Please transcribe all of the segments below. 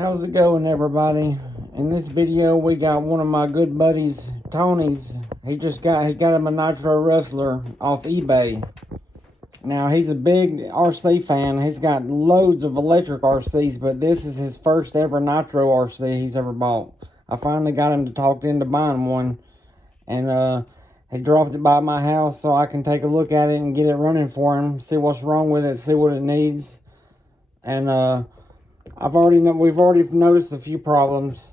How's it going, everybody? In this video we got one of my good buddies, Tony's. He got him a Nitro Rustler off eBay. Now he's a big RC fan. He's got loads of electric RCs, but this is his first ever Nitro RC he's ever bought. I finally got him to talk into buying one, and he dropped it by my house so I can take a look at it and get it running for him, see what's wrong with it, see what it needs. And we've already noticed a few problems.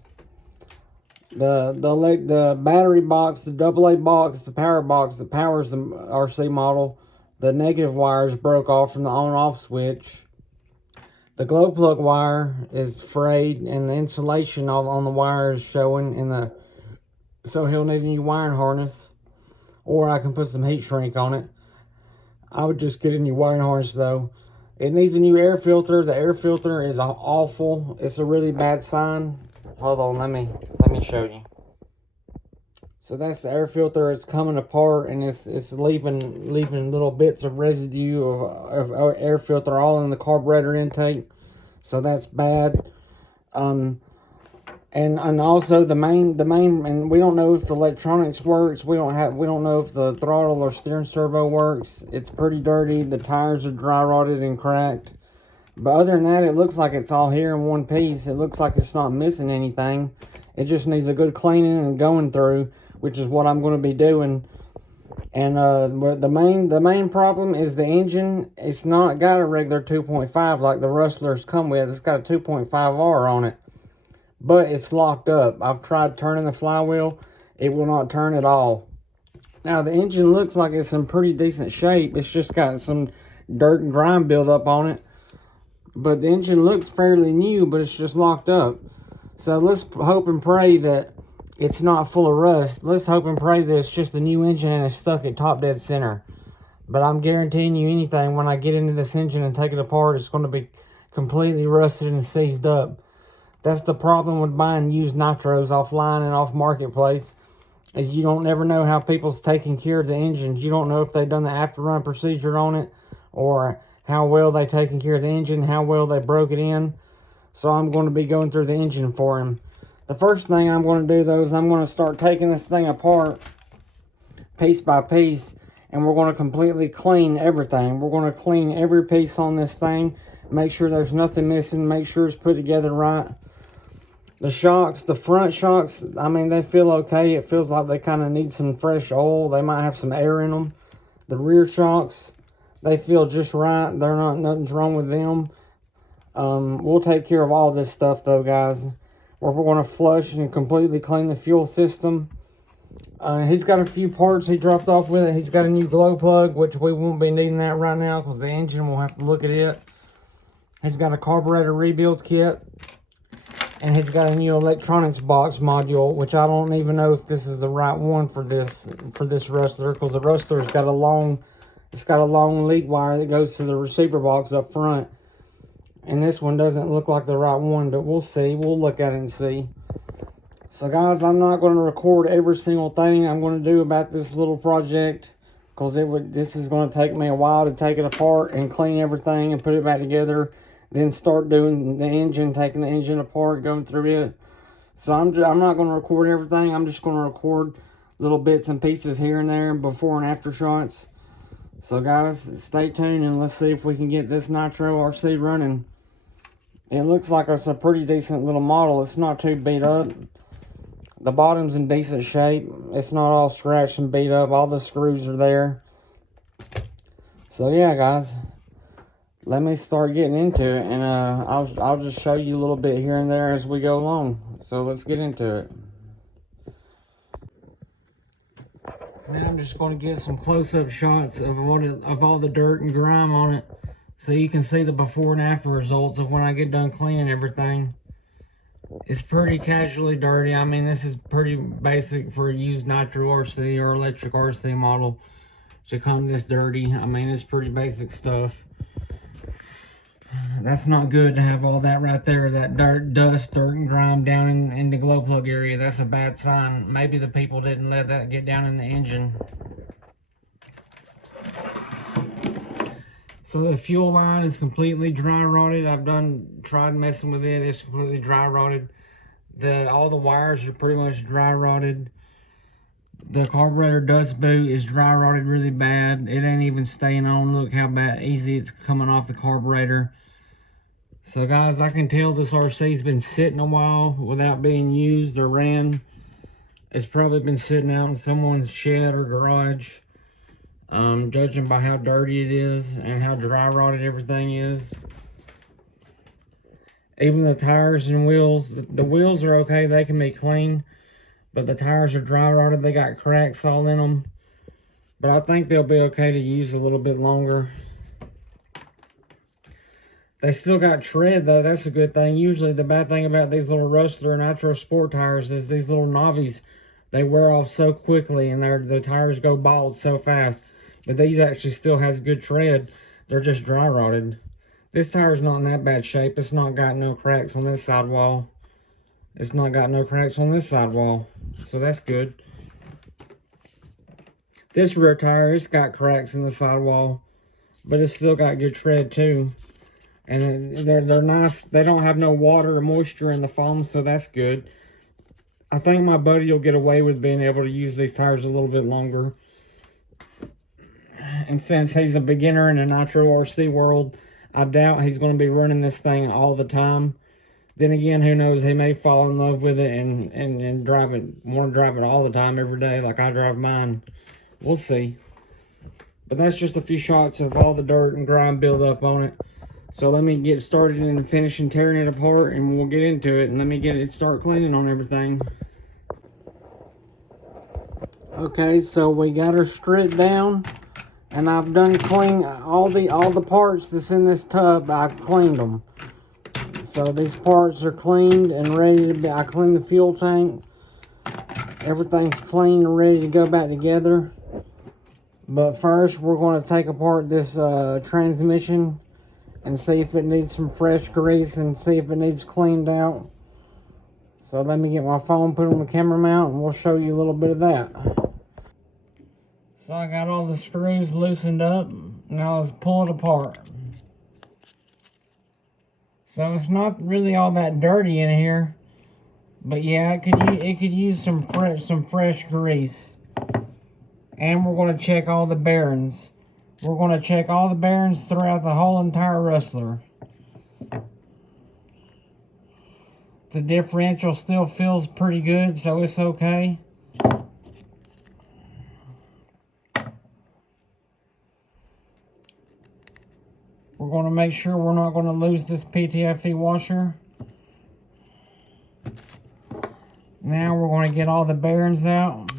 The battery box, the AA box, the power box that powers the RC model, the negative wires broke off from the on-off switch. The glow plug wire is frayed, and the insulation on the wire is showing. So he'll need a new wiring harness, or I can put some heat shrink on it. I would just get a new wiring harness though. It needs a new air filter. The air filter is awful. It's a really bad sign. Hold on, let me show you. So that's the air filter. It's coming apart, and it's leaving little bits of residue of air filter all in the carburetor intake. So that's bad. And also the main, and we don't know if the electronics works. We don't know if the throttle or steering servo works. It's pretty dirty. The tires are dry rotted and cracked. But other than that, it looks like it's all here in one piece. It looks like it's not missing anything. It just needs a good cleaning and going through, which is what I'm going to be doing. And the main problem is the engine. It's not got a regular 2.5 like the Rustlers come with. It's got a 2.5R on it, but it's locked up. I've tried turning the flywheel. It will not turn at all. Now the engine looks like it's in pretty decent shape. It's just got some dirt and grime buildup on it. But the engine looks fairly new, but it's just locked up. So let's hope and pray that it's not full of rust. Let's hope and pray that it's just a new engine and it's stuck at top dead center. But I'm guaranteeing you anything, when I get into this engine and take it apart, it's going to be completely rusted and seized up. That's the problem with buying used nitros offline and off marketplace, is you don't never know how people's taking care of the engines. You don't know if they've done the after run procedure on it, or how well they taken care of the engine, how well they broke it in. So I'm going to be going through the engine for him. The first thing I'm going to do though is I'm going to start taking this thing apart piece by piece, and we're going to completely clean everything. We're going to clean every piece on this thing, make sure there's nothing missing, make sure it's put together right. The shocks, the front shocks, I mean, they feel okay. It feels like they kind of need some fresh oil. They might have some air in them. The rear shocks, they feel just right. Nothing's wrong with them. We'll take care of all this stuff though, guys. We're going to flush and completely clean the fuel system. He's got a few parts he dropped off with it. He's got a new glow plug, which we won't be needing that right now because the engine will have to look at it. He's got a carburetor rebuild kit. And he's got a new electronics box module, which I don't even know if this is the right one for this Rustler, because the Rustler's got a long lead wire that goes to the receiver box up front. And this one doesn't look like the right one, but we'll see. We'll look at it and see. So guys, I'm not going to record every single thing I'm going to do about this little project, because this is going to take me a while to take it apart and clean everything and put it back together. Then start doing the engine, taking the engine apart, going through it. So I'm not going to record everything. I'm just going to record little bits and pieces here and there, before and after shots. So guys, stay tuned and let's see if we can get this Nitro RC running. It looks like it's a pretty decent little model. It's not too beat up. The bottom's in decent shape. It's not all scratched and beat up. All the screws are there. So yeah, guys, let me start getting into it, and I'll just show you a little bit here and there as we go along. So let's get into it. Now I'm just going to get some close-up shots of all the dirt and grime on it, so you can see the before and after results of when I get done cleaning everything. It's pretty casually dirty. I mean, this is pretty basic for a used Nitro RC or electric RC model to come this dirty. I mean, it's pretty basic stuff. That's not good to have all that right there, that dirt and grime down in the glow plug area. That's a bad sign. Maybe the people didn't let that get down in the engine. So the fuel line is completely dry rotted. I've tried messing with it. It's completely dry rotted. All the wires are pretty much dry rotted. The carburetor dust boot is dry rotted really bad. It ain't even staying on. Look how easy it's coming off the carburetor. So guys, I can tell this RC's been sitting a while without being used or ran. It's probably been sitting out in someone's shed or garage. Judging by how dirty it is and how dry rotted everything is. Even the tires and wheels, the wheels are okay, they can be clean, but the tires are dry rotted, they got cracks all in them. But I think they'll be okay to use a little bit longer. They still got tread though, that's a good thing. Usually the bad thing about these little Rustler and Nitro sport tires is these little knobbies, they wear off so quickly and the tires go bald so fast. But these actually still has good tread. They're just dry rotted. This tire's not in that bad shape. It's not got no cracks on this sidewall. It's not got no cracks on this sidewall. So that's good. This rear tire, it's got cracks in the sidewall. But it's still got good tread too. And they're nice. They don't have no water or moisture in the foam, so that's good. I think my buddy will get away with being able to use these tires a little bit longer. And since he's a beginner in the Nitro RC world, I doubt he's going to be running this thing all the time. Then again, who knows, he may fall in love with it and want to drive it all the time, every day, like I drive mine. We'll see. But that's just a few shots of all the dirt and grime build up on it. So let me get started and finish and tearing it apart, and we'll get into it. And let me start cleaning on everything. Okay, so we got her stripped down. And I've done clean all the parts that's in this tub. I've cleaned them. So these parts are cleaned and ready to be. I cleaned the fuel tank. Everything's clean and ready to go back together. But first, we're going to take apart this transmission and see if it needs some fresh grease and see if it needs cleaned out. So let me get my phone, put it on the camera mount, and we'll show you a little bit of that. So I got all the screws loosened up. Now let's pull it apart. So it's not really all that dirty in here, but yeah, it could use some fresh grease. And we're going to check all the bearings. We're going to check all the bearings throughout the whole entire Rustler. The differential still feels pretty good, so it's okay. We're going to make sure we're not going to lose this PTFE washer. Now we're going to get all the bearings out.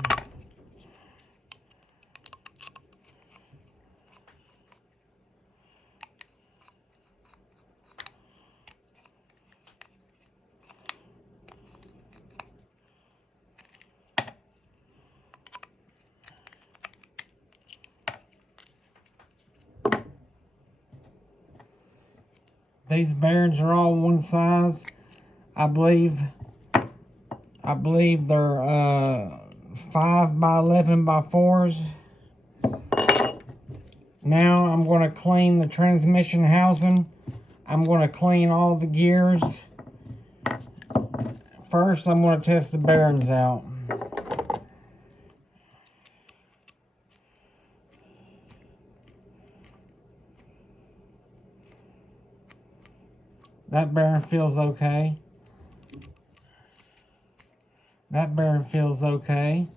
These bearings are all one size. I believe they're 5 by 11 by 4s. Now I'm going to clean the transmission housing. I'm going to clean all the gears. First, I'm going to test the bearings out. That bearing feels okay. That bearing feels okay.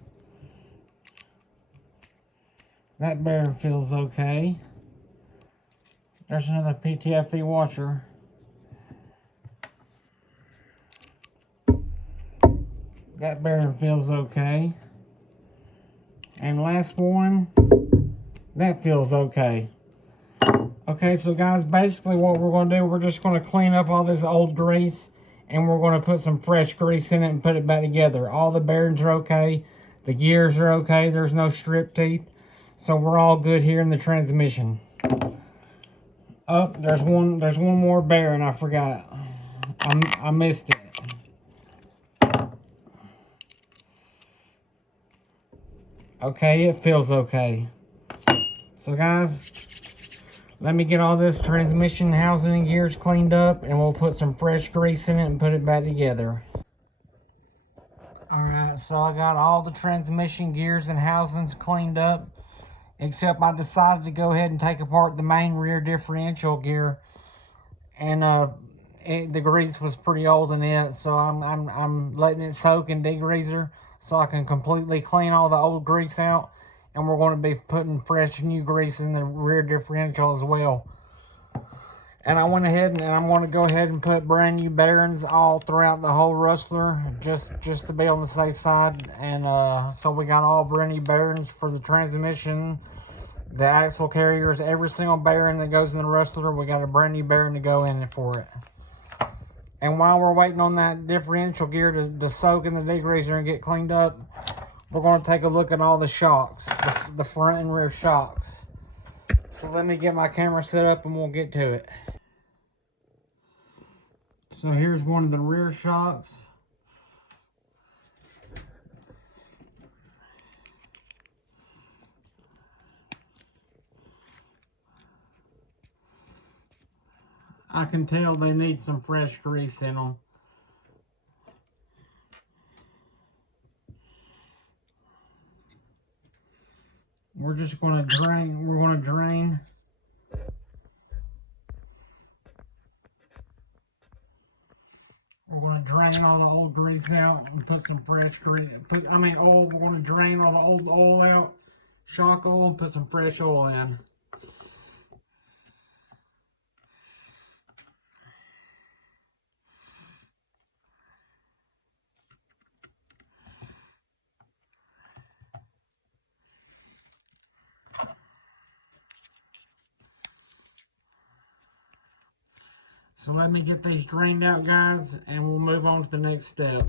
That bearing feels okay. There's another PTFE washer. That bearing feels okay. And last one, that feels okay. Okay, so guys, basically what we're going to do, we're just going to clean up all this old grease, and we're going to put some fresh grease in it and put it back together. All the bearings are okay. The gears are okay. There's no strip teeth. So we're all good here in the transmission. Oh, there's one more bearing I forgot. I missed it. Okay, it feels okay. So guys, Let me get all this transmission housing and gears cleaned up, and we'll put some fresh grease in it and put it back together. Alright, so I got all the transmission gears and housings cleaned up, except I decided to go ahead and take apart the main rear differential gear, and the grease was pretty old in it, so I'm letting it soak in degreaser so I can completely clean all the old grease out, and we're going to be putting fresh new grease in the rear differential as well. And I went ahead and I'm going to go ahead and put brand new bearings all throughout the whole Rustler, just to be on the safe side. And so we got all brand new bearings for the transmission, the axle carriers, every single bearing that goes in the Rustler, we got a brand new bearing to go in for it. And while we're waiting on that differential gear to soak in the degreaser and get cleaned up, we're going to take a look at all the shocks, the front and rear shocks. So let me get my camera set up and we'll get to it. So here's one of the rear shocks. I can tell they need some fresh grease in them. We're just going to drain. We're going to drain. We're going to drain all the old grease out and put some fresh grease. Oil. We're going to drain all the old oil out, shock oil, and put some fresh oil in. So let me get these drained out, guys, and we'll move on to the next step.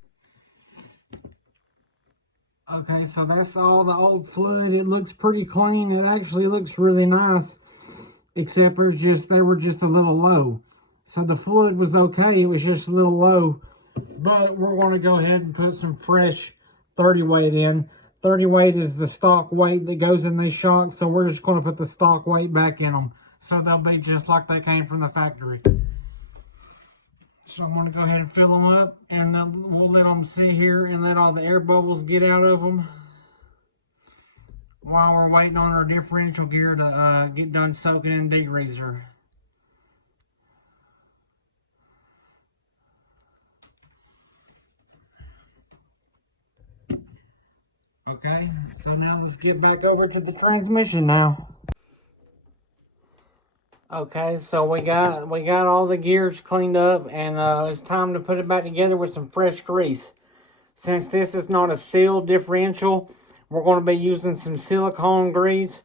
Okay, so that's all the old fluid. It looks pretty clean. It actually looks really nice, except they were just a little low. So the fluid was okay. It was just a little low. But we're going to go ahead and put some fresh 30 weight in. 30 weight is the stock weight that goes in these shocks. So we're just going to put the stock weight back in them, so they'll be just like they came from the factory. So I'm going to go ahead and fill them up, and then we'll let them sit here and let all the air bubbles get out of them while we're waiting on our differential gear to get done soaking in degreaser. Okay, so now let's get back over to the transmission now. Okay, so we got all the gears cleaned up, and it's time to put it back together with some fresh grease. Since this is not a sealed differential, we're going to be using some silicone grease.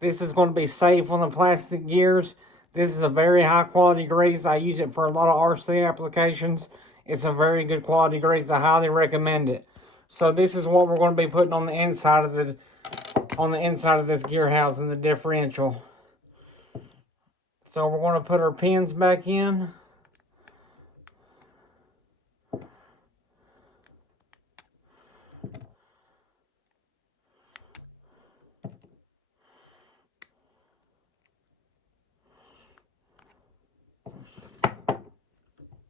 This is going to be safe on the plastic gears. This is a very high quality grease. I use it for a lot of RC applications. It's a very good quality grease. I highly recommend it. So this is what we're going to be putting on the inside of this gear housing, the differential. So we're going to put our pins back in.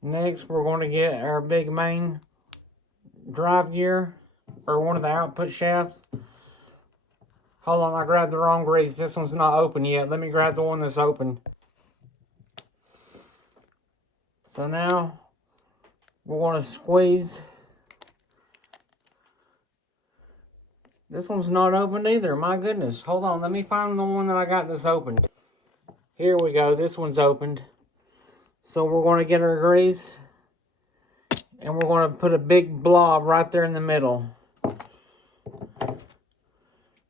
Next, we're going to get our big main drive gear, or one of the output shafts. Hold on, I grabbed the wrong grease. This one's not open yet. Let me grab the one that's open. So now, we're going to squeeze. This one's not open either. My goodness. Hold on. Let me find the one that I got that's opened. Here we go. This one's opened. So we're going to get our grease, and we're going to put a big blob right there in the middle.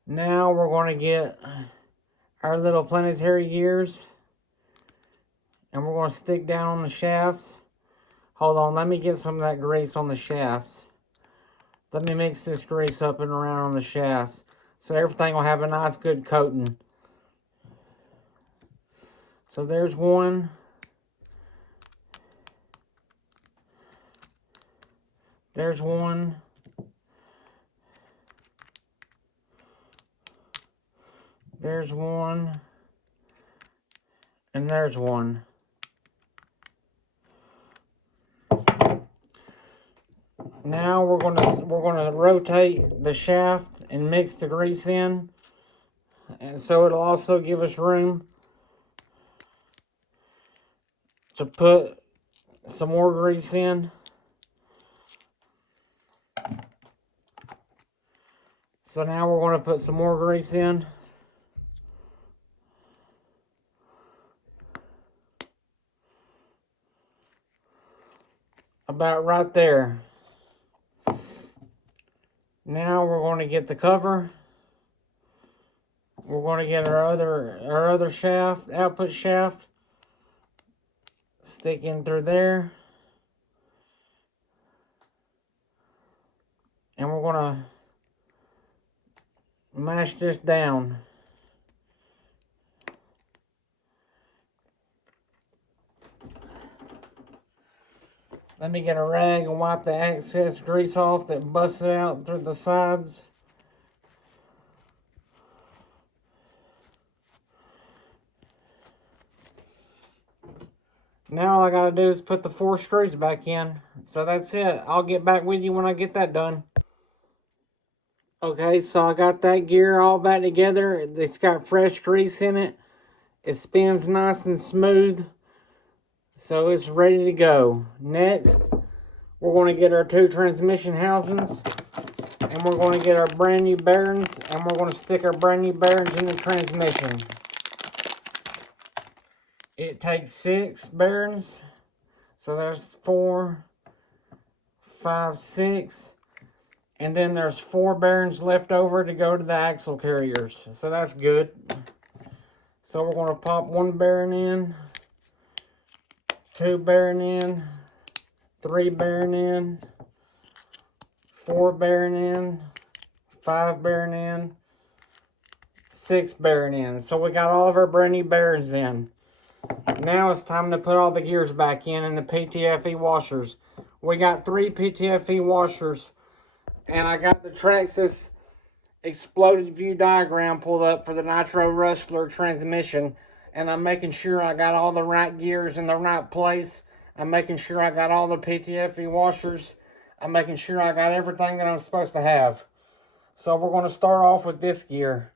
Now we're going to get our little planetary gears, and we're going to stick down on the shafts. Hold on, let me get some of that grease on the shafts. Let me mix this grease up and around on the shafts, so everything will have a nice good coating. So there's one. There's one. There's one. And there's one. Now we're gonna rotate the shaft and mix the grease in, and so it'll also give us room to put some more grease in. So now we're going to put some more grease in. About right there. Now we're going to get the cover. We're going to get our other shaft, output shaft, stick in through there. And we're going to mash this down. Let me get a rag and wipe the excess grease off that busted out through the sides. Now all I gotta do is put the 4 screws back in. So that's it. I'll get back with you when I get that done. Okay, so I got that gear all back together. It's got fresh grease in it. It spins nice and smooth. So it's ready to go. Next, we're going to get our 2 transmission housings. And we're going to get our brand new bearings. And we're going to stick our brand new bearings in the transmission. It takes 6 bearings. So there's 4, 5, 6. And then there's 4 bearings left over to go to the axle carriers. So that's good. So we're going to pop 1 bearing in, 2 bearing in, 3 bearing in, 4 bearing in, 5 bearing in, 6 bearing in. So we got all of our brand new bearings in. Now it's time to put all the gears back in and the PTFE washers. We got 3 PTFE washers, and I got the Traxxas exploded view diagram pulled up for the Nitro Rustler transmission, and I'm making sure I got all the right gears in the right place. I'm making sure I got all the PTFE washers. I'm making sure I got everything that I'm supposed to have. So we're going to start off with this gear.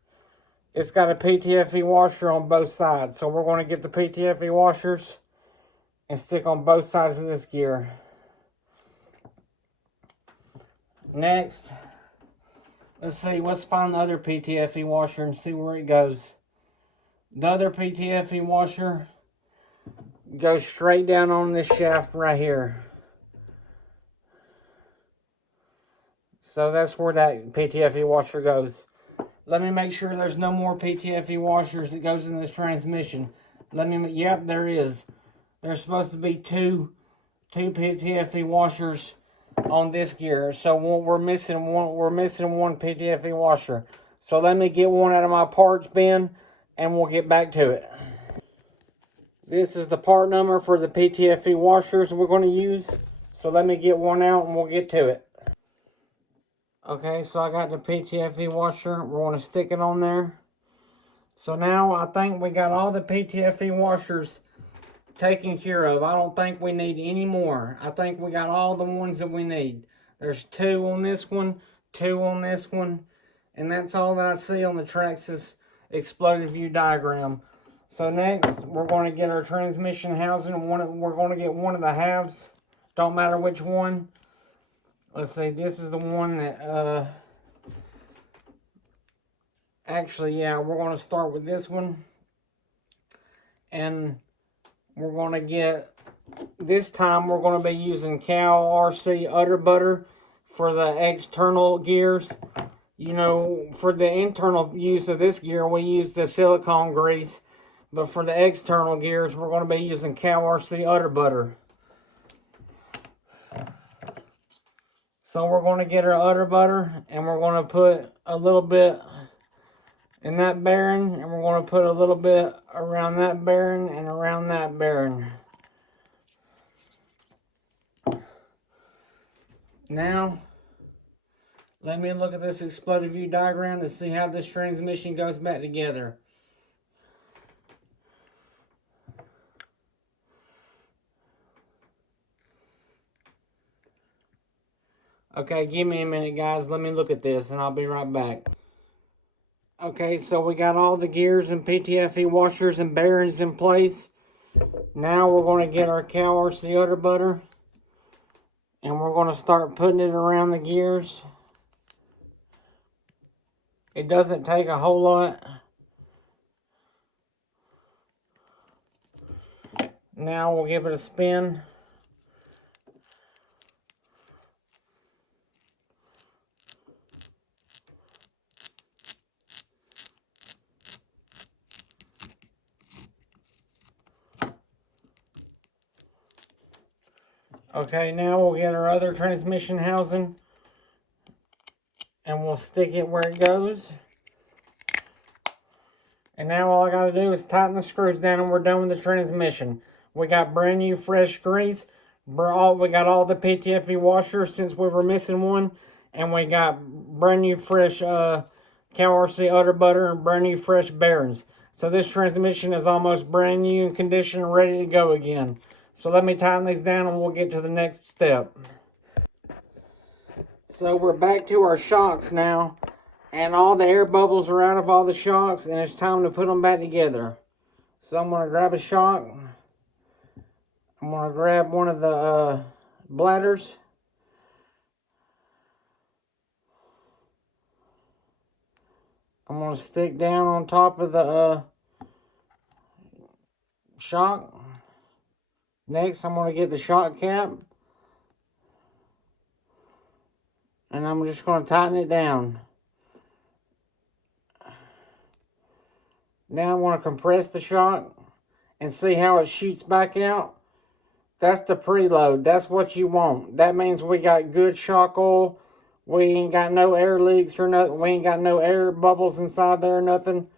It's got a PTFE washer on both sides. So we're going to get the PTFE washers and stick on both sides of this gear. Next, let's find the other PTFE washer and see where it goes. The other PTFE washer goes straight down on this shaft right here. So that's where that PTFE washer goes. Let me make sure there's no more PTFE washers that goes in this transmission. Yep, there is. There's supposed to be two PTFE washers on this gear. So we're missing one PTFE washer. So let me get one out of my parts bin and we'll get back to it. This is the part number for the PTFE washers we're going to use. So let me get one out and we'll get to it. Okay, so I got the PTFE washer. We're going to stick it on there. So now I think we got all the PTFE washers taken care of. I don't think we need any more. I think we got all the ones that we need. There's 2 on this one, 2 on this one, and that's all that I see on the Traxxas exploded view diagram. So next, we're going to get our transmission housing. We're going to get one of the halves. Don't matter which one. Let's see, this is the one that, actually, yeah, we're going to start with this one. And we're going to get, this time we're going to be using Cow RC Udder Butter for the external gears. You know, for the internal use of this gear, we use the silicone grease. But for the external gears, we're going to be using Cow RC Udder Butter. So we're going to get our udder butter, and we're going to put a little bit in that bearing, and we're going to put a little bit around that bearing and around that bearing. Now, let me look at this exploded view diagram to see how this transmission goes back together. Okay, give me a minute, guys. Let me look at this, and I'll be right back. Okay, so we got all the gears and PTFE washers and bearings in place. Now we're going to get our cow RC udder butter, and we're going to start putting it around the gears. It doesn't take a whole lot. Now we'll give it a spin. Okay, now we'll get our other transmission housing and we'll stick it where it goes. And now all I gotta do is tighten the screws down and we're done with the transmission. We got brand new fresh grease. We got all the PTFE washers since we were missing one. And we got brand new fresh cow RC udder butter and brand new fresh bearings. So this transmission is almost brand new in condition and ready to go again. So let me tighten these down and we'll get to the next step. So we're back to our shocks now. And all the air bubbles are out of all the shocks and it's time to put them back together. So I'm going to grab a shock. I'm going to grab one of the bladders. I'm going to stick down on top of the shock. Next, I'm going to get the shock cap. And I'm just going to tighten it down. Now I'm going to compress the shock and see how it shoots back out. That's the preload. That's what you want. That means we got good shock oil. We ain't got no air leaks or nothing. We ain't got no air bubbles inside there or nothing.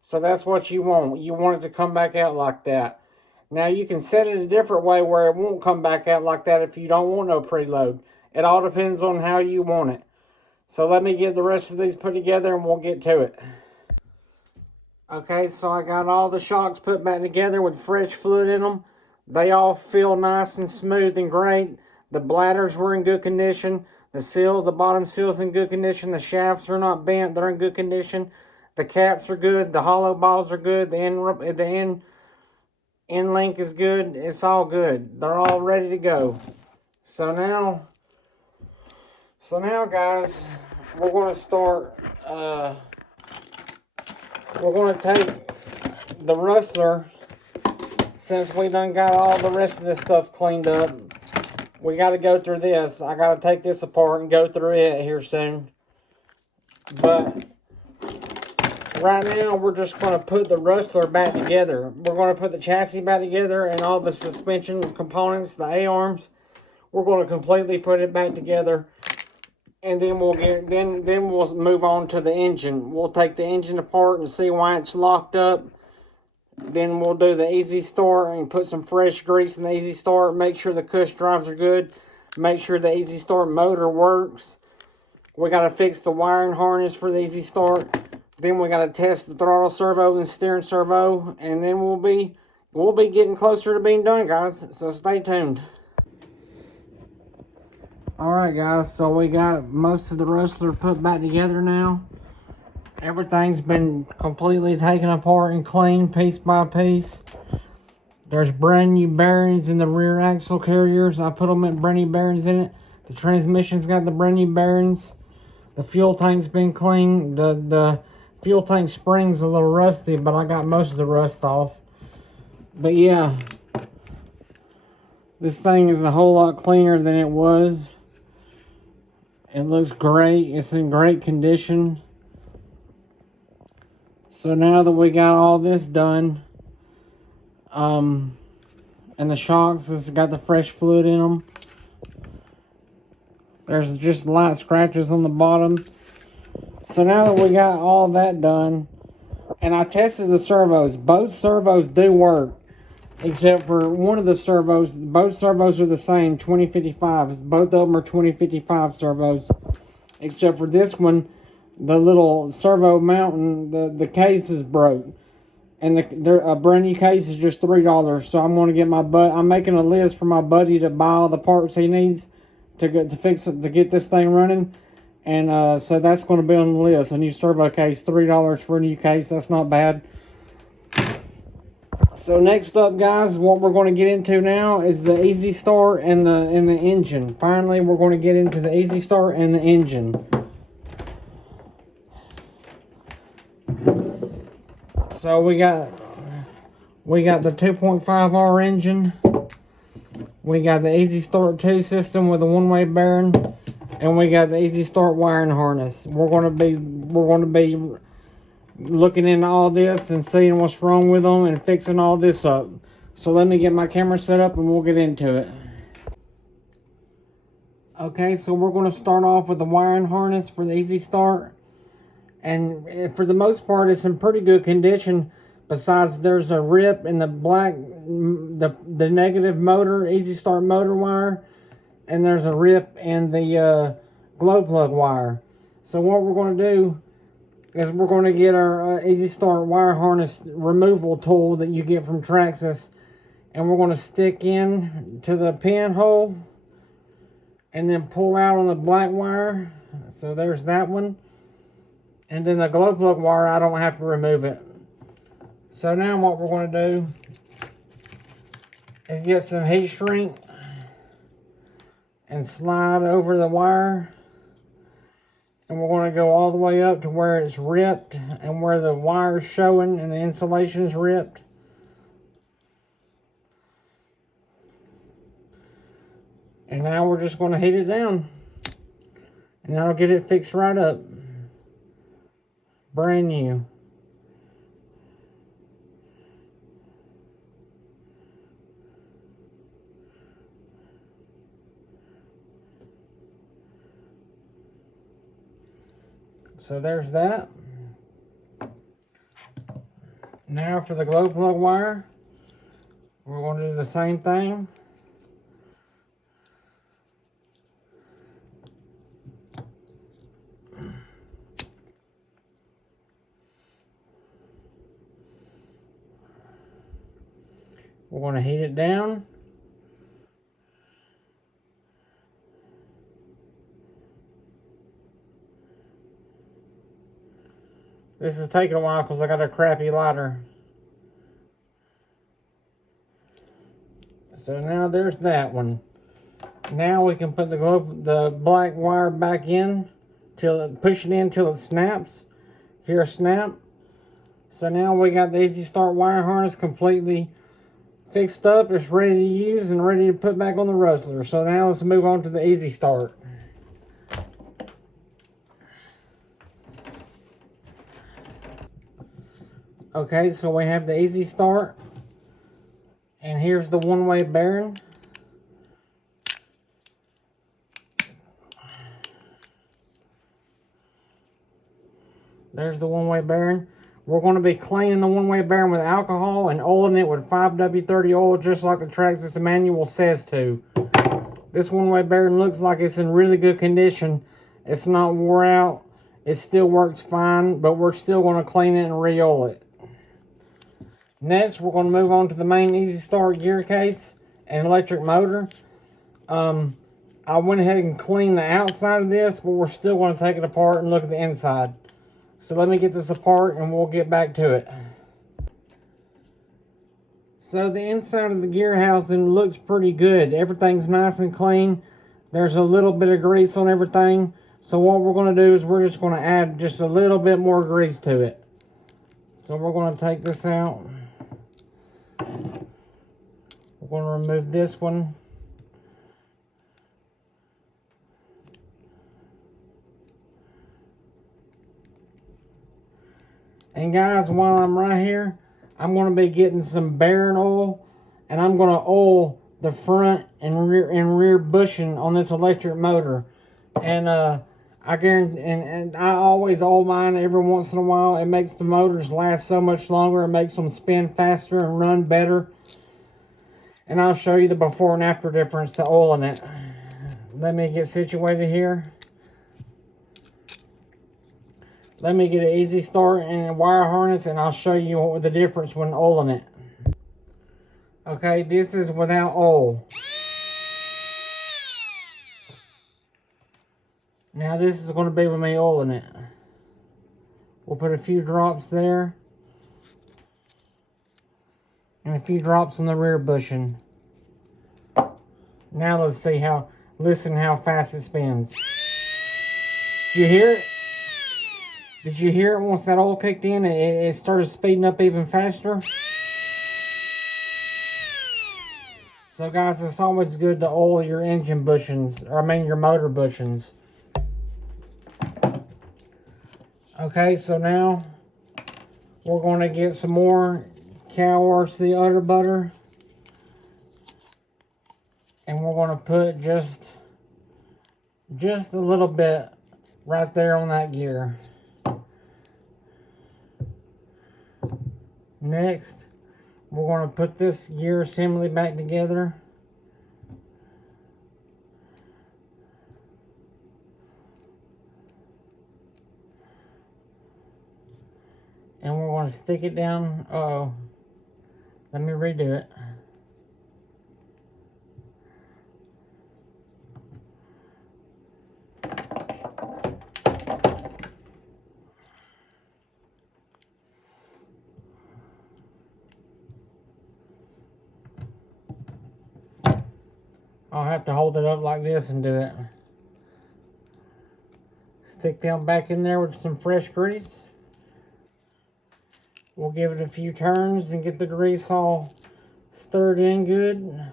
So that's what you want. You want it to come back out like that. Now you can set it a different way where it won't come back out like that if you don't want no preload. It all depends on how you want it. So let me get the rest of these put together and we'll get to it. Okay, so I got all the shocks put back together with fresh fluid in them. They all feel nice and smooth and great. The bladders were in good condition. The seals, the bottom seals in good condition. The shafts are not bent. They're in good condition. The caps are good. The hollow balls are good. The end link is good. It's all good. They're all ready to go. So now guys, we're going to start, we're going to take the Rustler, since we done got all the rest of this stuff cleaned up. We got to go through this. I got to take this apart and go through it here soon. But right now, we're just going to put the Rustler back together. We're going to put the chassis back together and all the suspension components, the A-arms. We're going to completely put it back together. And then we'll move on to the engine. We'll take the engine apart and see why it's locked up. Then we'll do the easy start and put some fresh grease in the easy start. Make sure the cush drives are good. Make sure the easy start motor works. We got to fix the wiring harness for the easy start. Then we got to test the throttle servo and steering servo. And then we'll be getting closer to being done, guys. So stay tuned. Alright guys, so we got most of the Rustler put back together now. Everything's been completely taken apart and cleaned piece by piece. There's brand new bearings in the rear axle carriers. I put them in brand new bearings in it. The transmission's got the brand new bearings. The fuel tank's been cleaned. The fuel tank spring's a little rusty, but I got most of the rust off. But yeah, this thing is a whole lot cleaner than it was. It looks great. It's in great condition. So now that we got all this done, and the shocks has got the fresh fluid in them. There's just light scratches on the bottom. So now that we got all that done, and I tested the servos. Both servos do work, except for one of the servos. Both servos are the same, 2055s. Both of them are 2055 servos, except for this one. The little servo mountain, the case is broke. And a brand new case is just $3. So I'm going to get I'm making a list for my buddy to buy all the parts he needs to get this thing running. And so that's going to be on the list. A new servo case, $3 for a new case. That's not bad. So next up, guys, what we're going to get into now is the Easy Start and the engine. Finally, we're going to get into the Easy Start and the engine. So we got the 2.5R engine. We got the Easy Start 2 system with a one-way bearing, and we got the Easy Start wiring harness. We're going to be looking into all this and seeing what's wrong with them and fixing all this up. So let me get my camera set up and we'll get into it. Okay, so we're going to start off with the wiring harness for the Easy Start. And for the most part, it's in pretty good condition. Besides, there's a rip in the black, the negative motor, Easy Start motor wire. And there's a rip in the glow plug wire. So what we're going to do is we're going to get our Easy Start wire harness removal tool that you get from Traxxas, and we're going to stick in to the pinhole and then pull out on the black wire. So there's that one. And then the glow plug wire, I don't have to remove it. So now what we're going to do is get some heat shrink and slide over the wire. And we're going to go all the way up to where it's ripped and where the wire's showing and the insulation's ripped. And now we're just going to heat it down. And that'll get it fixed right up. Brand new. So there's that. Now for the glow plug wire, we're going to do the same thing. We're going to heat it down. This is taking a while because I got a crappy lighter. So now there's that one. Now we can put the black wire back in, push it in till it snaps. Hear a snap. So now we got the Easy Start wire harness completely fixed up. It's ready to use and ready to put back on the Rustler. So now let's move on to the Easy Start. Okay, so we have the Easy Start, and here's the one-way bearing. There's the one-way bearing. We're going to be cleaning the one-way bearing with alcohol and oiling it with 5W30 oil, just like the Traxxas manual says to. This one-way bearing looks like it's in really good condition. It's not wore out. It still works fine, but we're still going to clean it and re-oil it. Next, we're going to move on to the main Easy Start gear case and electric motor. I went ahead and cleaned the outside of this, but we're still going to take it apart and look at the inside. So let me get this apart and we'll get back to it. So the inside of the gear housing looks pretty good. Everything's nice and clean. There's a little bit of grease on everything. So what we're going to do is we're just going to add just a little bit more grease to it. So we're going to take this out. We're going to remove this one. And guys, while I'm right here, I'm going to be getting some bearing oil, and I'm going to oil the front and rear bushing on this electric motor. And I guarantee, and I always oil mine every once in a while. It makes the motors last so much longer. It makes them spin faster and run better. And I'll show you the before and after difference to oiling it. Let me get situated here. Let me get an Easy Start and a wire harness, and I'll show you the difference when oiling it. Okay, this is without oil. Now this is going to be with me oiling it. We'll put a few drops there. And a few drops on the rear bushing. Now let's see how, listen how fast it spins. Did you hear it? Did you hear it once that oil kicked in? It started speeding up even faster. So guys, it's always good to oil your engine bushings, or I mean your motor bushings. Okay, so now we're going to get some more cow RC udder butter. And we're going to put just a little bit right there on that gear. Next, we're going to put this gear assembly back together. And we're going to stick it down. Uh-oh. Let me redo it. I'll have to hold it up like this and do it. Stick them back in there with some fresh grease. We'll give it a few turns and get the grease all stirred in good.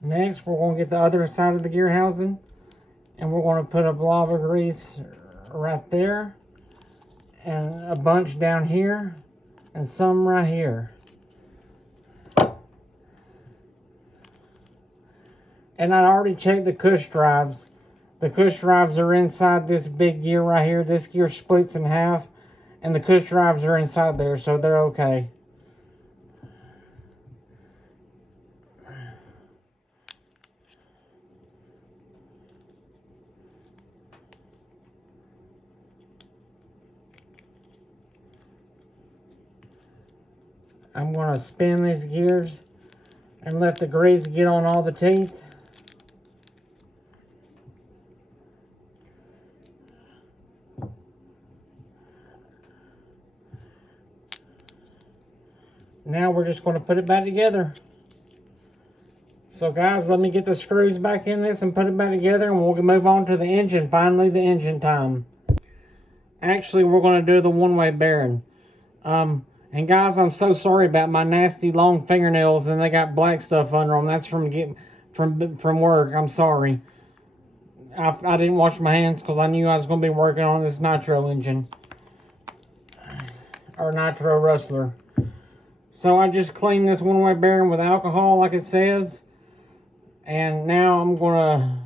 Next, we're going to get the other side of the gear housing, and we're going to put a blob of grease right there, and a bunch down here, and some right here. And I already checked the cush drives. The cush drives are inside this big gear right here. This gear splits in half, and the cush drives are inside there, so they're okay. I'm going to spin these gears and let the grease get on all the teeth. Now we're just going to put it back together. So guys, let me get the screws back in this and put it back together, and we'll move on to the engine. Finally, the engine time. Actually, we're going to do the one-way bearing. And guys, I'm so sorry about my nasty long fingernails, and they got black stuff under them. That's from work. I'm sorry. I didn't wash my hands because I knew I was going to be working on this Nitro engine. Or Nitro Rustler. So I just cleaned this one-way bearing with alcohol like it says. And now I'm going to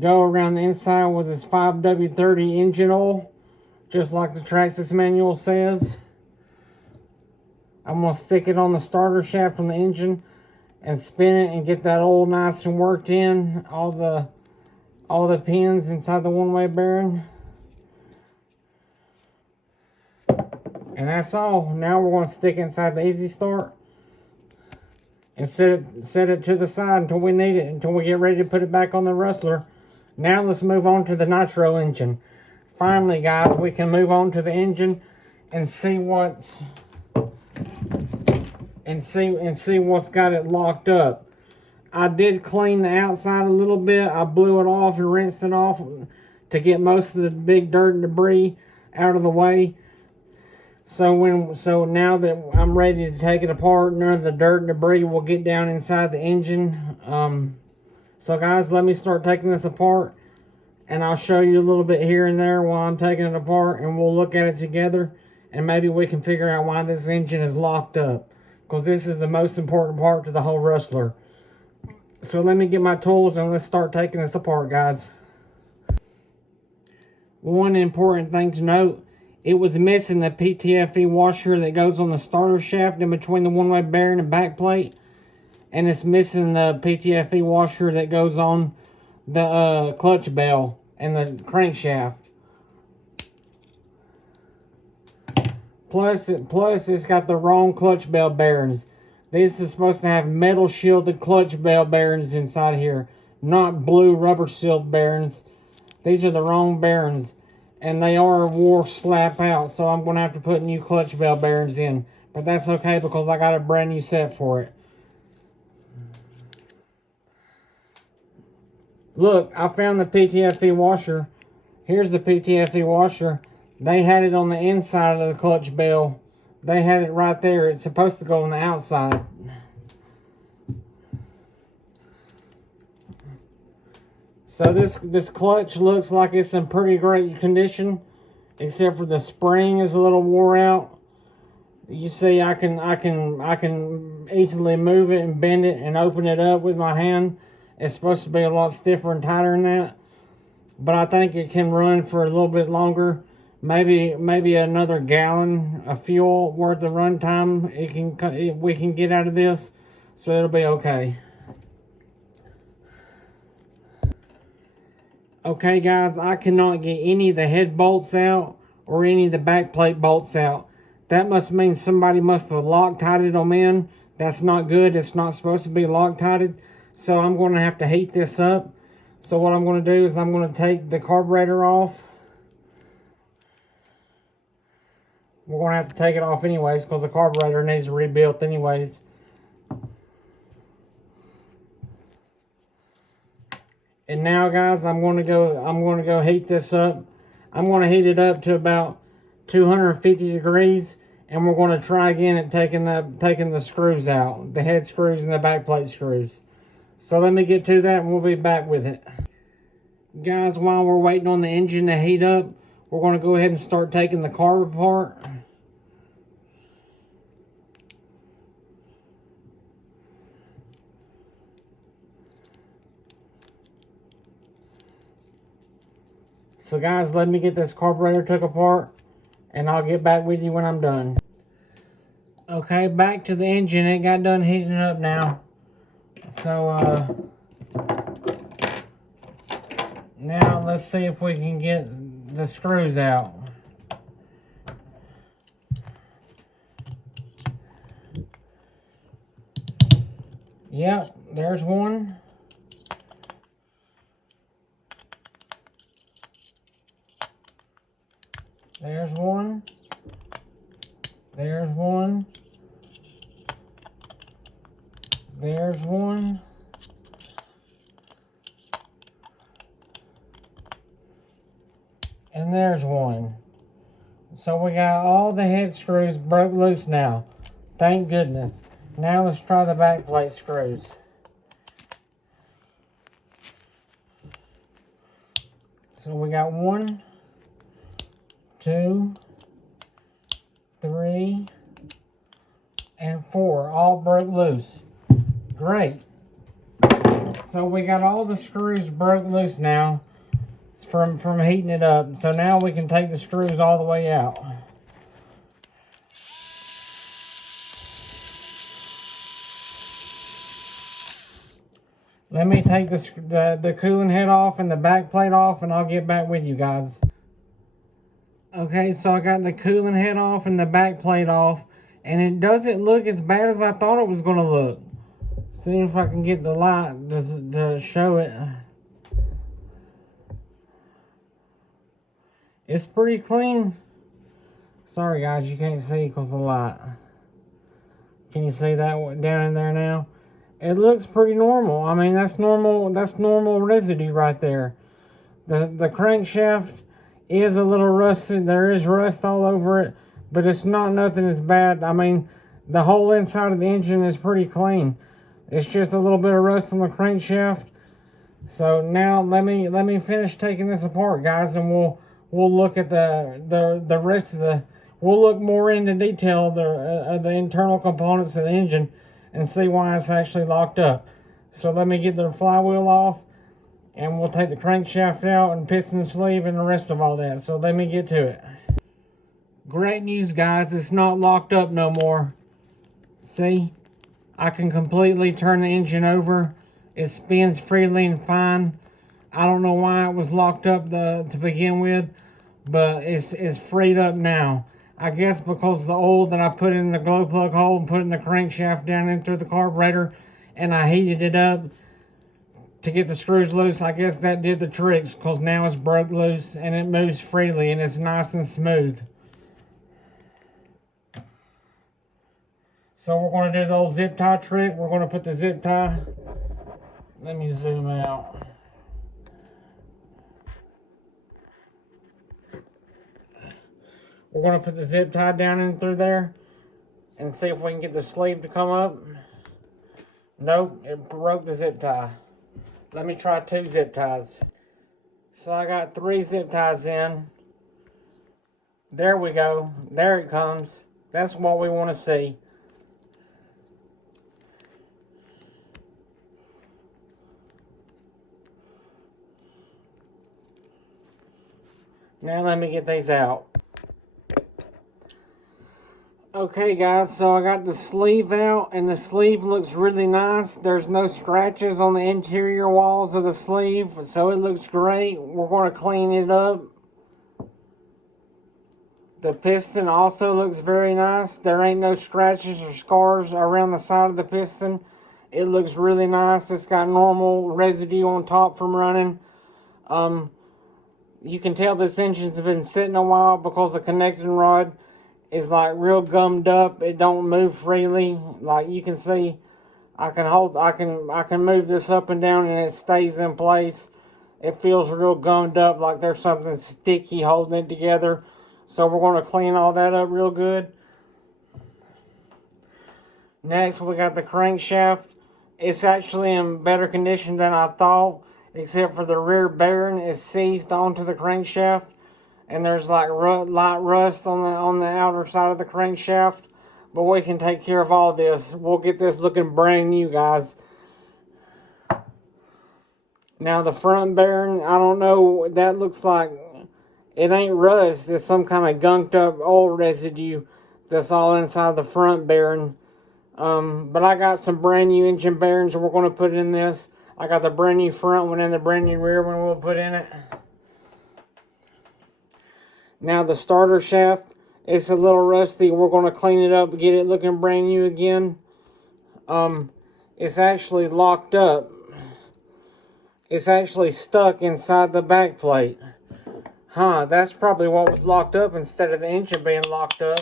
go around the inside with this 5W30 engine oil. Just like the Traxxas manual says. I'm going to stick it on the starter shaft from the engine and spin it and get that oil nice and worked in. All the pins inside the one-way bearing. And that's all. Now we're going to stick it inside the Easy Start and set it to the side until we need it, until we get ready to put it back on the Rustler. Now let's move on to the Nitro engine. Finally, guys, we can move on to the engine and see what's got it locked up. I did clean the outside a little bit. I blew it off and rinsed it off to get most of the big dirt and debris out of the way. So now that I'm ready to take it apart, none of the dirt and debris will get down inside the engine. So guys, let me start taking this apart, and I'll show you a little bit here and there while I'm taking it apart, and we'll look at it together, and maybe we can figure out why this engine is locked up, because this is the most important part to the whole Rustler. So let me get my tools and let's start taking this apart, guys. One important thing to note, it was missing the PTFE washer that goes on the starter shaft in between the one-way bearing and back plate. And it's missing the PTFE washer that goes on the clutch bell and the crankshaft. Plus it's got the wrong clutch bell bearings. This is supposed to have metal shielded clutch bell bearings inside here, not blue rubber sealed bearings. These are the wrong bearings, and they are wore slap out, so I'm going to have to put new clutch bell bearings in. But that's okay because I got a brand new set for it. Look, I found the PTFE washer. Here's the PTFE washer. They had it on the inside of the clutch bell. They had it right there. It's supposed to go on the outside. So this clutch looks like it's in pretty great condition, except for the spring is a little wore out. You see, I can easily move it and bend it and open it up with my hand. It's supposed to be a lot stiffer and tighter than that, but I think it can run for a little bit longer. Maybe another gallon of fuel worth of run time we can get out of this, so it'll be okay. Okay guys, I cannot get any of the head bolts out or any of the back plate bolts out. That must mean somebody must have Loctited them in. That's not good. It's not supposed to be Loctited. So I'm going to have to heat this up. So what I'm going to do is I'm going to take the carburetor off. We're going to have to take it off anyways because the carburetor needs rebuilt anyways. And now guys, I'm going to go heat this up. I'm going to heat it up to about 250 degrees, and we're going to try again at taking the screws out, the head screws and the back plate screws. So let me get to that and we'll be back with it. Guys, while we're waiting on the engine to heat up, we're going to go ahead and start taking the carb apart. So guys, let me get this carburetor took apart and I'll get back with you when I'm done. Okay, back to the engine. It got done heating up now. So now let's see if we can get the screws out. Yep, there's one. There's one. There's one. There's one. And there's one. So we got all the head screws broke loose now. Thank goodness. Now let's try the back plate screws. So we got 1, 2, 3, and 4 all broke loose. Great. So we got all the screws broke loose now from heating it up. So now we can take the screws all the way out. Let me take the cooling head off and the back plate off, and I'll get back with you guys. Okay, so I got the cooling head off and the back plate off, and it doesn't look as bad as I thought it was going to look. See if I can get the light to show it. It's pretty clean. Sorry guys, you can't see because of the light. Can you see that one down in there now? It looks pretty normal. I mean, that's normal residue right there. The crankshaft is a little rusted. There is rust all over it, but it's not nothing as bad. I mean, the whole inside of the engine is pretty clean. It's just a little bit of rust on the crankshaft. So now let me finish taking this apart, guys, and we'll look at the rest of the. We'll look more into detail of the internal components of the engine and see why it's actually locked up. So let me get the flywheel off, and we'll take the crankshaft out and piston sleeve and the rest of all that. So let me get to it. Great news, guys. It's not locked up no more. See? I can completely turn the engine over. It spins freely and fine. I don't know why it was locked up to begin with, but it's freed up now. I guess because of the oil that I put in the glow plug hole and put in the crankshaft down into the carburetor, and I heated it up to get the screws loose. I guess that did the tricks, because now it's broke loose and it moves freely and it's nice and smooth. So we're going to do the old zip tie trick. We're going to put the zip tie. Let me zoom out. We're going to put the zip tie down in through there and see if we can get the sleeve to come up. Nope, it broke the zip tie. Let me try 2 zip ties. So I got 3 zip ties in. There we go. There it comes. That's what we want to see. Now let me get these out. Okay guys, so I got the sleeve out, and the sleeve looks really nice. There's no scratches on the interior walls of the sleeve, so it looks great. We're going to clean it up. The piston also looks very nice. There ain't no scratches or scars around the side of the piston. It looks really nice. It's got normal residue on top from running. You can tell this engine's been sitting a while because the connecting rod is like real gummed up. It don't move freely. Like you can see, I can move this up and down and it stays in place. It feels real gummed up, like there's something sticky holding it together. So we're going to clean all that up real good. Next, we got the crankshaft. It's actually in better condition than I thought, except for the rear bearing is seized onto the crankshaft, and there's like light rust on the outer side of the crankshaft. But we can take care of all this. We'll get this looking brand new, guys. Now the front bearing, I don't know, that looks like it ain't rust. It's some kind of gunked up oil residue that's all inside the front bearing. But I got some brand new engine bearings and we're going to put in this. I got the brand new front one and the brand new rear one we'll put in it. Now the starter shaft, it's a little rusty. We're going to clean it up and get it looking brand new again. It's actually locked up. It's actually stuck inside the back plate. That's probably what was locked up instead of the engine being locked up.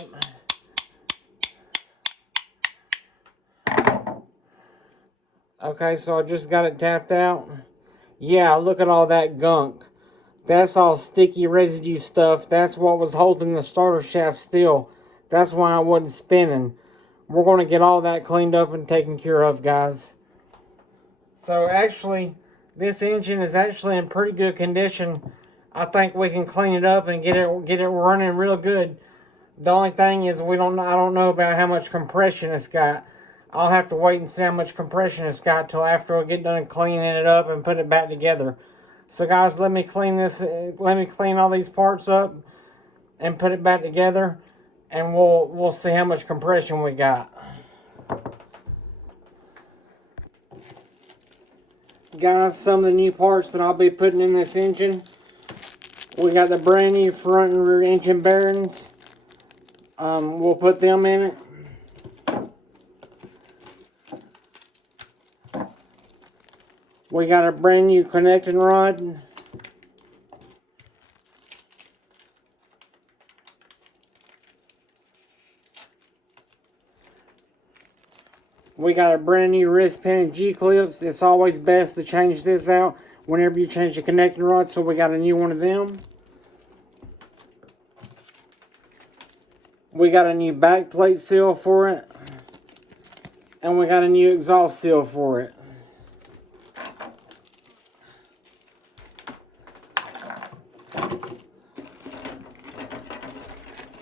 Okay, so I just got it tapped out. Yeah, look at all that gunk. That's all sticky residue stuff. That's what was holding the starter shaft still. That's why I wasn't spinning. We're going to get all that cleaned up and taken care of, guys. So actually, this engine is actually in pretty good condition. I think we can clean it up and get it running real good. The only thing is I don't know about how much compression it's got. I'll have to wait and see how much compression it's got till after we get done cleaning it up and put it back together. So guys, let me clean all these parts up and put it back together, and we'll see how much compression we got. Guys, some of the new parts that I'll be putting in this engine. We got the brand new front and rear engine bearings. We'll put them in it. We got a brand new connecting rod. We got a brand new wrist pin and G-clips. It's always best to change this out whenever you change the connecting rod, so we got a new one of them. We got a new back plate seal for it. And we got a new exhaust seal for it.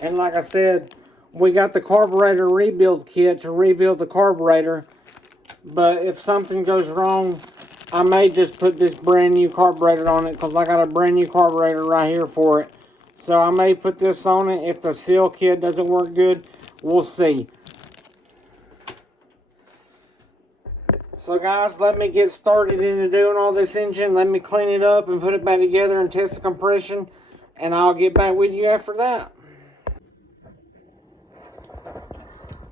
And like I said, we got the carburetor rebuild kit to rebuild the carburetor. But if something goes wrong, I may just put this brand new carburetor on it, because I got a brand new carburetor right here for it. So I may put this on it. If the seal kit doesn't work good, we'll see. So guys, let me get started into doing all this engine. Let me clean it up and put it back together and test the compression. And I'll get back with you after that.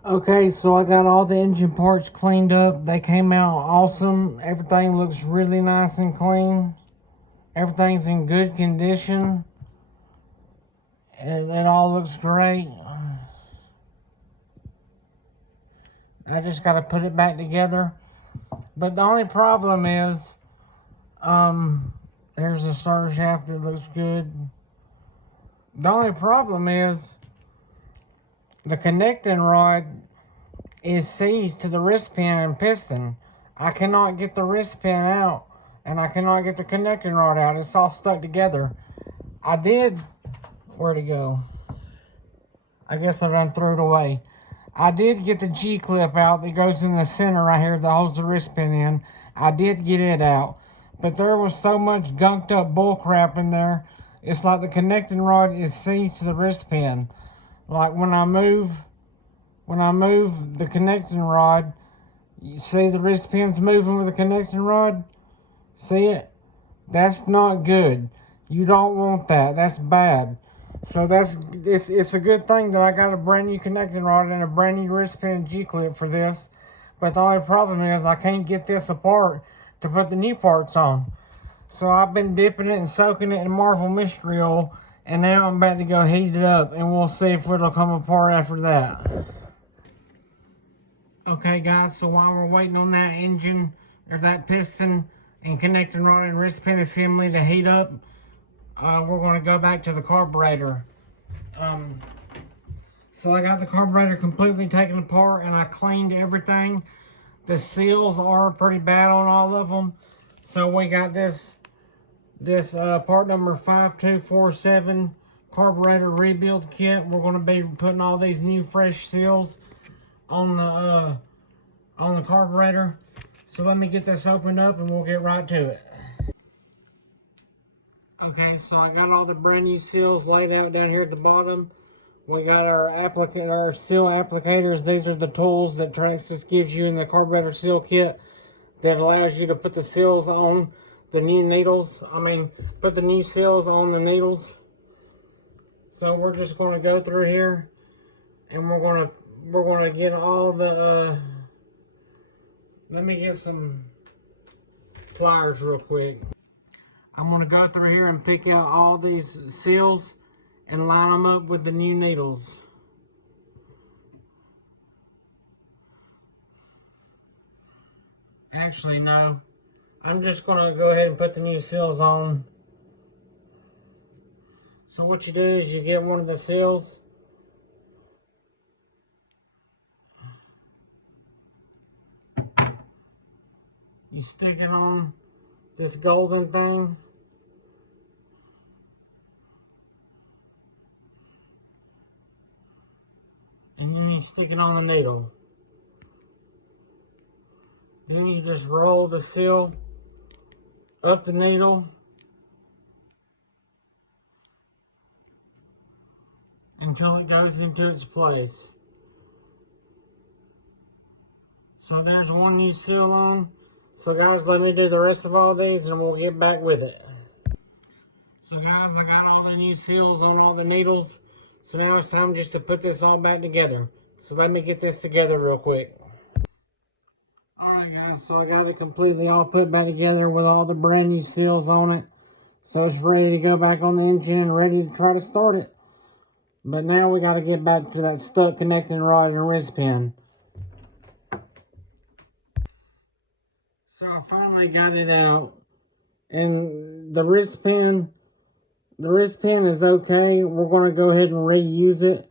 Okay, so I got all the engine parts cleaned up. They came out awesome. Everything looks really nice and clean. Everything's in good condition. It all looks great. I just got to put it back together. But the only problem is, there's a starter shaft that looks good. The only problem is, the connecting rod is seized to the wrist pin and piston. I cannot get the wrist pin out, and I cannot get the connecting rod out. It's all stuck together. I did, where'd it go? I guess I done threw it away. I did get the G-clip out that goes in the center right here that holds the wrist pin in. I did get it out. But there was so much gunked up bull crap in there. It's like the connecting rod is seized to the wrist pin. Like when I move the connecting rod, you see the wrist pin's moving with the connecting rod? See it? That's not good. You don't want that. That's bad. So it's a good thing that I got a brand new connecting rod and a brand new wrist pin G-clip for this. But the only problem is I can't get this apart to put the new parts on. So I've been dipping it and soaking it in Marvel Mystery Oil, and now I'm about to go heat it up, and we'll see if it'll come apart after that. Okay guys, so while we're waiting on that engine, or that piston and connecting rod and wrist pin assembly to heat up, we're going to go back to the carburetor. So I got the carburetor completely taken apart and I cleaned everything. The seals are pretty bad on all of them. So we got this part number 5247 carburetor rebuild kit. We're going to be putting all these new fresh seals on the carburetor. So let me get this opened up and we'll get right to it. Okay, so I got all the brand new seals laid out down here at the bottom. We got our seal applicators. These are the tools that Traxxas gives you in the carburetor seal kit that allows you to put the seals on the new needles. Put the new seals on the needles. So we're just going to go through here and we're going to get all the let me get some pliers real quick. I'm going to go through here and pick out all these seals and line them up with the new needles. Actually, no. I'm just going to go ahead and put the new seals on. So what you do is you get one of the seals. You stick it on this golden thing. And then you stick it on the needle. Then you just roll the seal up the needle until it goes into its place. So there's one new seal on. So guys, let me do the rest of all these and we'll get back with it. So guys, I got all the new seals on all the needles. So now it's time just to put this all back together. So let me get this together real quick. Alright guys, so I got it completely all put back together with all the brand new seals on it. So it's ready to go back on the engine and ready to try to start it. But now we got to get back to that stuck connecting rod and wrist pin. So I finally got it out. And the wrist pin is okay. We're going to go ahead and reuse it.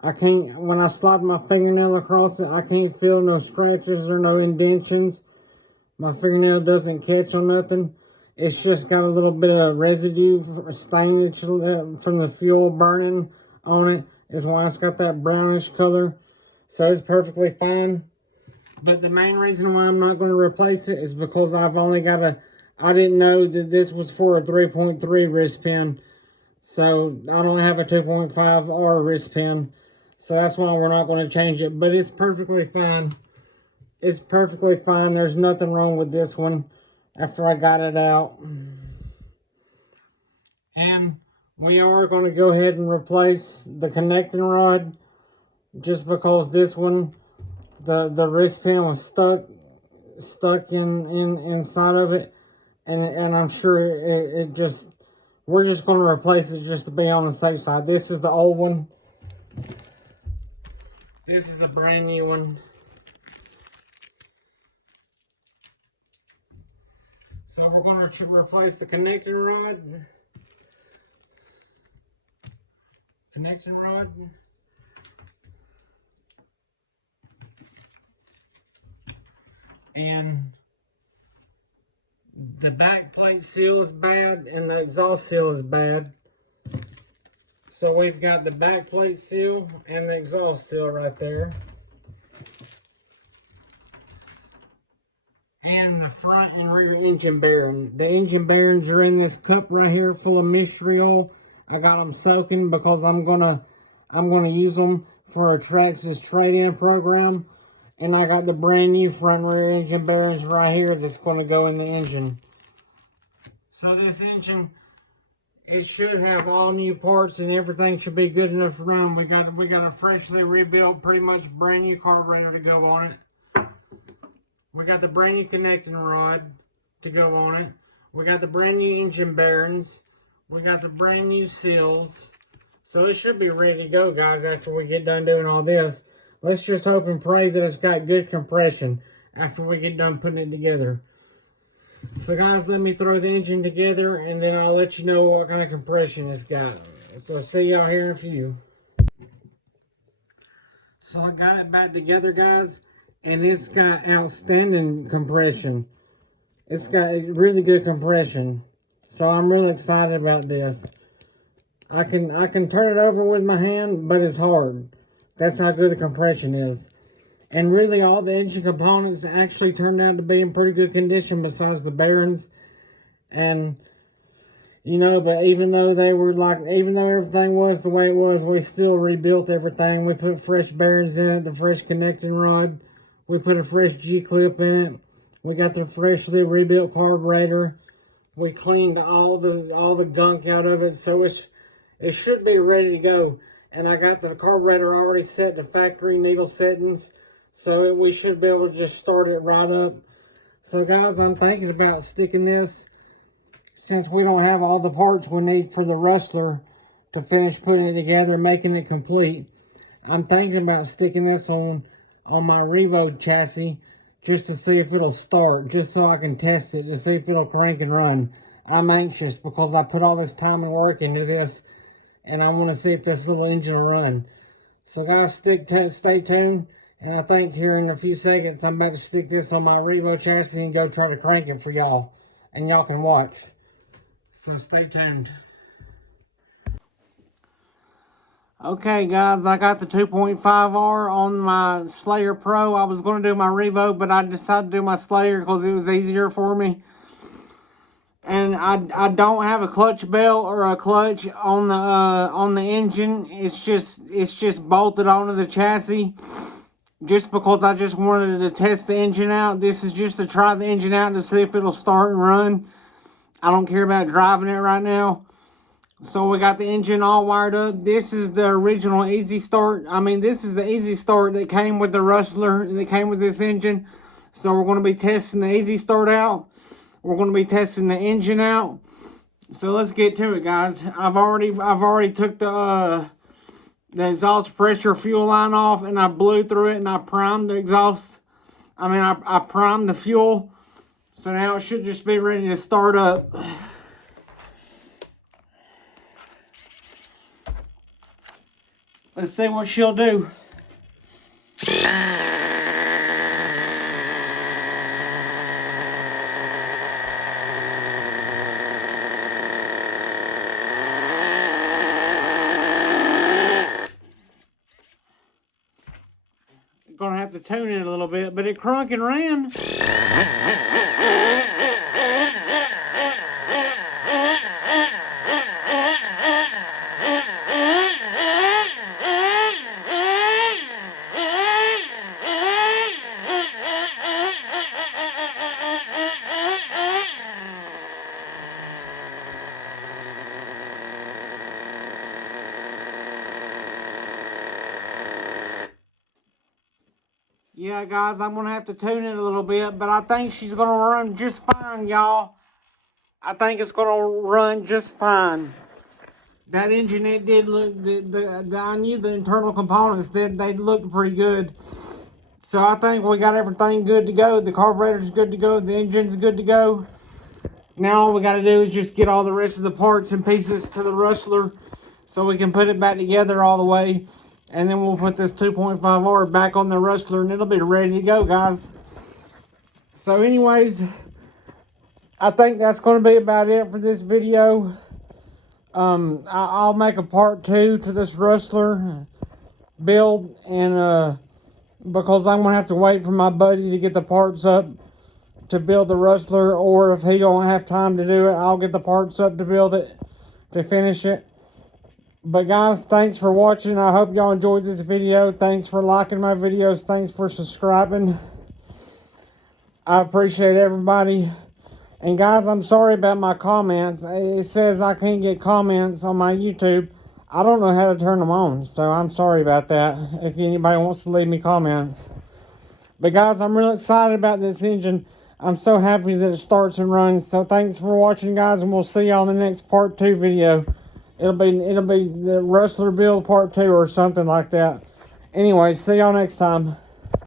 When I slide my fingernail across it, I can't feel no scratches or no indentions. My fingernail doesn't catch on nothing. It's just got a little bit of residue, stainage from the fuel burning on it. Is why it's got that brownish color. So it's perfectly fine. But the main reason why I'm not going to replace it is because I didn't know that this was for a 3.3 wrist pin. So I don't have a 2.5R wrist pin. So that's why we're not going to change it. But it's perfectly fine. It's perfectly fine. There's nothing wrong with this one after I got it out. And we are going to go ahead and replace the connecting rod just because this one, the wrist pin was stuck inside of it, and I'm sure it just, we're just going to replace it just to be on the safe side. This is the old one. This is a brand new one. So we're going to replace the connecting rod. And the back plate seal is bad and the exhaust seal is bad. So we've got the back plate seal and the exhaust seal right there. And the front and rear engine bearing. The engine bearings are in this cup right here full of mystery oil. I got them soaking because I'm gonna use them for a Traxxas trade-in program. And I got the brand new front and rear engine bearings right here that's gonna go in the engine. So this engine, it should have all new parts and everything should be good enough to run. We got a freshly rebuilt, pretty much brand new carburetor to go on it. We got the brand new connecting rod to go on it. We got the brand new engine bearings. We got the brand new seals. So it should be ready to go, guys, after we get done doing all this. Let's just hope and pray that it's got good compression after we get done putting it together. So guys, let me throw the engine together and then I'll let you know what kind of compression it's got. So see y'all here in a few. So I got it back together, guys, and it's got outstanding compression. It's got really good compression. So I'm really excited about this. I can turn it over with my hand, but it's hard. That's how good the compression is. And really all the engine components actually turned out to be in pretty good condition besides the bearings. And, you know, but even though everything was the way it was, we still rebuilt everything. We put fresh bearings in it, the fresh connecting rod. We put a fresh G-clip in it. We got the freshly rebuilt carburetor. We cleaned all the gunk out of it, so it should be ready to go. And I got the carburetor already set to factory needle settings. So we should be able to just start it right up. So guys, I'm thinking about sticking this, since we don't have all the parts we need for the Rustler to finish putting it together, making it complete. I'm thinking about sticking this on my Revo chassis just to see if it'll start, just so I can test it to see if it'll crank and run. I'm anxious because I put all this time and work into this, and I want to see if this little engine will run. So guys, stay tuned. And I think here in a few seconds, I'm about to stick this on my Revo chassis and go try to crank it for y'all. And y'all can watch. So stay tuned. Okay guys, I got the 2.5R on my Slayer Pro. I was going to do my Revo, but I decided to do my Slayer because it was easier for me. And I don't have a clutch belt or a clutch on the engine. It's just bolted onto the chassis. Just because I just wanted to test the engine out. This is just to try the engine out to see if it'll start and run. I don't care about driving it right now. So we got the engine all wired up. This is the original Easy Start. I mean, this is the Easy Start that came with the Rustler, that came with this engine. So we're going to be testing the Easy Start out. We're going to be testing the engine out. So let's get to it, guys. I've already took the exhaust pressure fuel line off, and I blew through it, and I primed the exhaust. I primed the fuel. So now it should just be ready to start up. Let's see what she'll do. Gonna have to tune it a little bit, but it crunk and ran. Yeah, guys, I'm going to have to tune it a little bit, but I think she's going to run just fine, y'all. I think it's going to run just fine. That engine, it did look, I knew the internal components, they looked pretty good. So I think we got everything good to go. The carburetor's good to go. The engine's good to go. Now all we got to do is just get all the rest of the parts and pieces to the Rustler so we can put it back together all the way. And then we'll put this 2.5R back on the Rustler and it'll be ready to go, guys. So anyways, I think that's going to be about it for this video. I'll make a part 2 to this Rustler build, and because I'm going to have to wait for my buddy to get the parts up to build the Rustler, or if he don't have time to do it, I'll get the parts up to build it, to finish it. But guys, thanks for watching. I hope y'all enjoyed this video. Thanks for liking my videos. Thanks for subscribing. I appreciate everybody. And guys, I'm sorry about my comments. It says I can't get comments on my YouTube. I don't know how to turn them on, so I'm sorry about that if anybody wants to leave me comments. But guys, I'm really excited about this engine. I'm so happy that it starts and runs. So thanks for watching, guys, and we'll see you on the next part 2 video. It'll be the Rustler build part 2 or something like that. Anyway, see y'all next time.